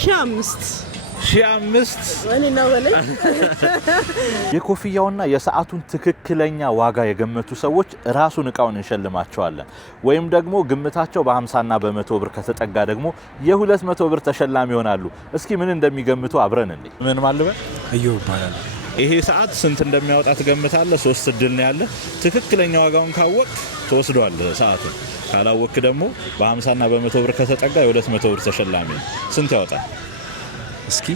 ሺ5 ወኔና ወለይ የኮፍያውና የሰዓቱን ትክክለኛ ዋጋ የገመቱ ሰዎች ራሱን እቃውን እንሸልማቸዋለን ወይም ደግሞ ግምታቸው በ50 እና በ100 ብር ከተጠጋ ደግሞ የ200 ብር ተሸላሚ ይሆናሉ። እስኪ ምን እንደሚገምቱ አብረን እንዴ። ምን ማልበ አየው ይባላል። ይሄ ሰዓት ስንት እንደሚያወጣ ትገምታለህ? 3 እድል ነው ያለ። ትክክለኛ ዋጋውን ካወቅ ተወስዷል ሰዓቱን። ካላወቅ ደግሞ በ50 እና በ100 ብር ከተጠጋ የ200 ብር ተሸላሚ ነው። ስንት ያወጣል? እስኪ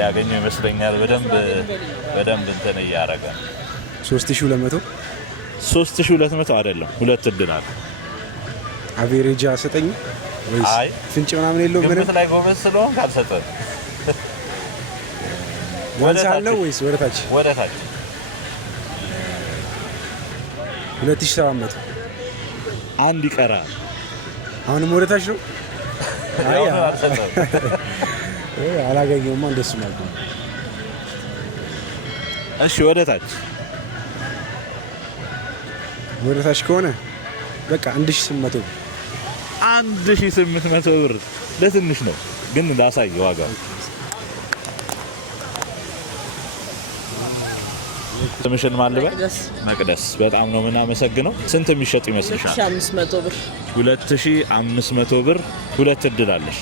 ያገኘው ይመስለኛል። በደንብ እንትን እያረገ 3200 አይደለም። ሁለት እድል አለ። አቬሬጅ አሰጠኝ ወይስ ፍንጭ ምናምን የለውም? ግምት ላይ ጎበዝ ስለሆንክ አልሰጠህም። ወደታች ወይስ ወደታች? 2700 አንድ ይቀራል። አሁንም ወደታች ነው። አይ አላገኘውማ እንደሱ ማለት ነው። እሺ ወደታች ከሆነ በቃ 1800 ብር ለትንሽ ነው ግን ላሳይ ዋጋው። ትምሽን ማልበ መቅደስ በጣም ነው የምናመሰግነው። ስንት የሚሸጥ ይመስልሻል? 2500 ብር 2500 ብር። ሁለት እድል አለሽ።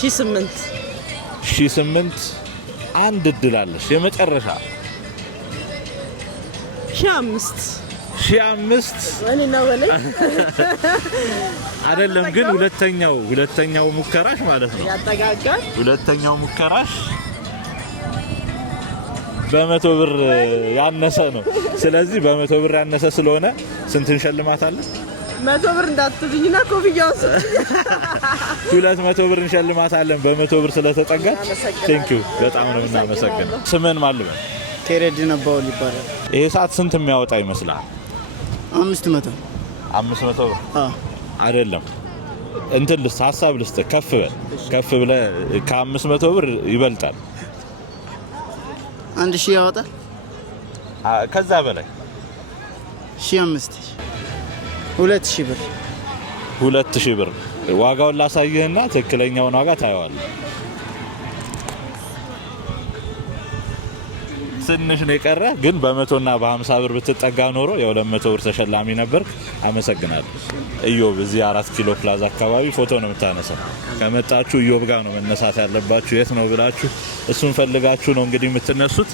1008 አንድ እድል አለሽ። የመጨረሻ 1005 ወኔና ወለይ አይደለም ግን ሁለተኛው ሙከራሽ ማለት ነው ያጠጋጋል። ሁለተኛው ሙከራሽ በ100 ብር ያነሰ ነው። ስለዚህ በ100 ብር ያነሰ ስለሆነ ስንት እንሸልማታለን? 100 ብር እንዳትሉኝና ኮፍያው 200 ብር እንሸልማታለን በ100 ብር ስለተጠጋች። ቴንክ ዩ በጣም ነው የምናመሰግነው። ስምን ማልበል? ቴሬድ ነባው ይባላል። ይሄ ሰዓት ስንት የሚያወጣ ይመስላል? 500 ብር አይደለም። እንትን ሀሳብ ልስጥ። ከፍ ብለ ከ500 ብር ይበልጣል። 1000 ያወጣል። ከዛ በላይ 1500 2000 ብር 2000 ብር። ዋጋውን ላሳየህና ትክክለኛውን ዋጋ ታየዋለህ። ትንሽ ነው የቀረ ግን በ100 እና በ50 ብር ብትጠጋ ኖሮ የ200 ብር ተሸላሚ ነበር። አመሰግናለሁ። ኢዮብ እዚህ 4 ኪሎ ፕላዛ አካባቢ ፎቶ ነው የምታነሳው። ከመጣችሁ ኢዮብ ጋር ነው መነሳት ያለባችሁ። የት ነው ብላችሁ እሱን ፈልጋችሁ ነው እንግዲህ የምትነሱት።